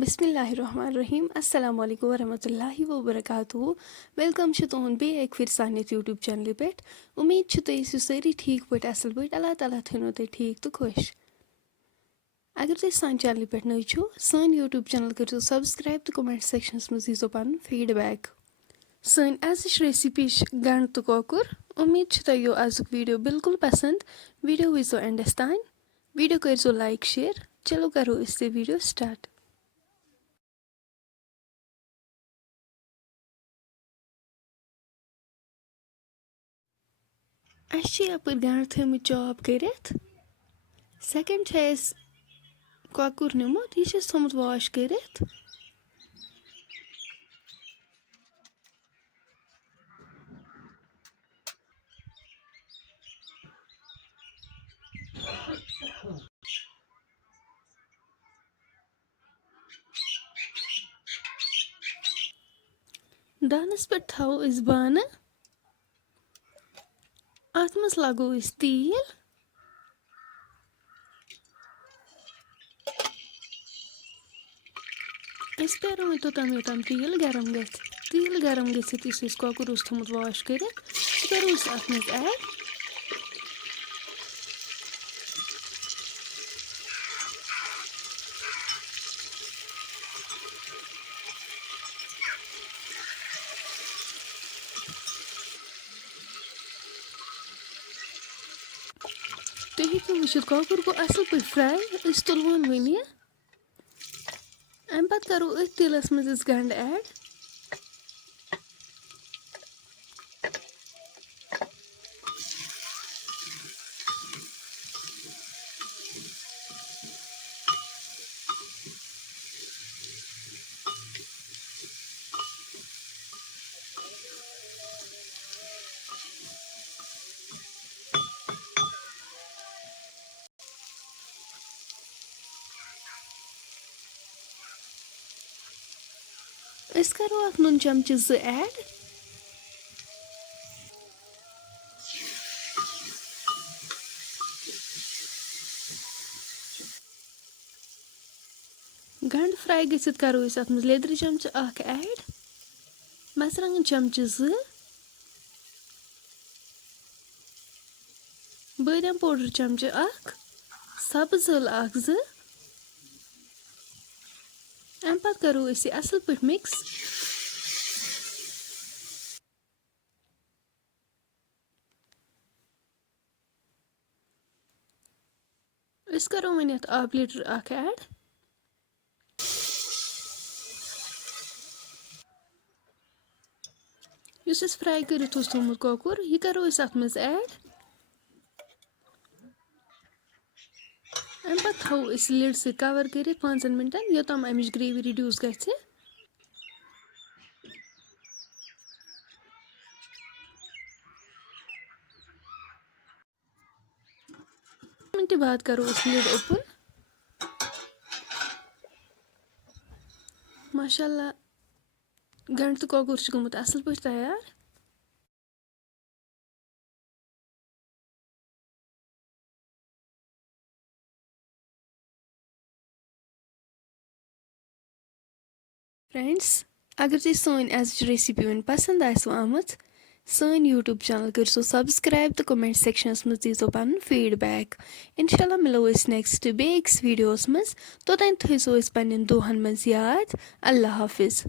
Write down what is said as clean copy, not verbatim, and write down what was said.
बिस्मिल्लाहिर्रहमानिर्रहीम अस्सलाम वालेकुम वरहमतुल्लाहि वबरकातुहू वेलकम तुहद बे एक फिर सान यूट्यूब चैनल पे उम्मीद तुम सारी ठीक पे असल पे अल्लाह ताला थो तुम ठीक तो खुश अगर तुम सान चैनल पे नई छो सान यूट्यूब चैनल करो सब्सक्राइब तो कमेंट सेक्शनस मज दीजो पन फीडबैक सान आजिश रेसिपी गंड तो कोकुर उम्मीद तुम यो आजुक वीडियो बिल्कुल पसंद वीडियो वो एंडस तान वीडियो करो लाइक शेयर चलो करो इससे वीडियो स्टार्ट अपर गंड थोमुत चॉप कर सेकंड कोकुर निमुत यह थोमुत वॉश कर दानस पे थो बान अत मज लगो तेल पेरो तोतम योतम तेल गरम गस कोकुर थोमुत वॉश कर करो अत मज ऐड तुम हेको वुचित कोकुर गो असल पे फ्राई तुलवन वन अम पत करो अथ तेलस मज गंड ऐड करो अत नून चमचे ऐड गंड फ्राई गसित करो अत मज लेदर चमचे ऐड मरचंगन चमचे बादाम पाउडर चमचे सब्ज यल अम पत करो असल पे मिक्स करो वन अत आब लीटर ऐड इस फ्राई कर थोमुत कोकुर यह करो अत मज ऐड अम पत थो लिड से कवर कर 5 मिनटन योतम अमिच ग्रेवी रिड्यूस गि मिनट बाद करो लिड ओपन माशाल्लाह गंड तो कोकुर गोमुत असल पे तैयार फ्रेंड्स अगर तुम सान आजिच रेसिपी वन पसंद आमत सान यूट्यूब चैनल करो सब्सक्राइब तो कमेंट सेक्शनस मज दीजो पन फीडबैक इंशाल्लाह मिलो नेक्स्ट बेक्स वीडियोस मज तोतान थो पन्न दुहन मज याद अल्लाह हाफिज।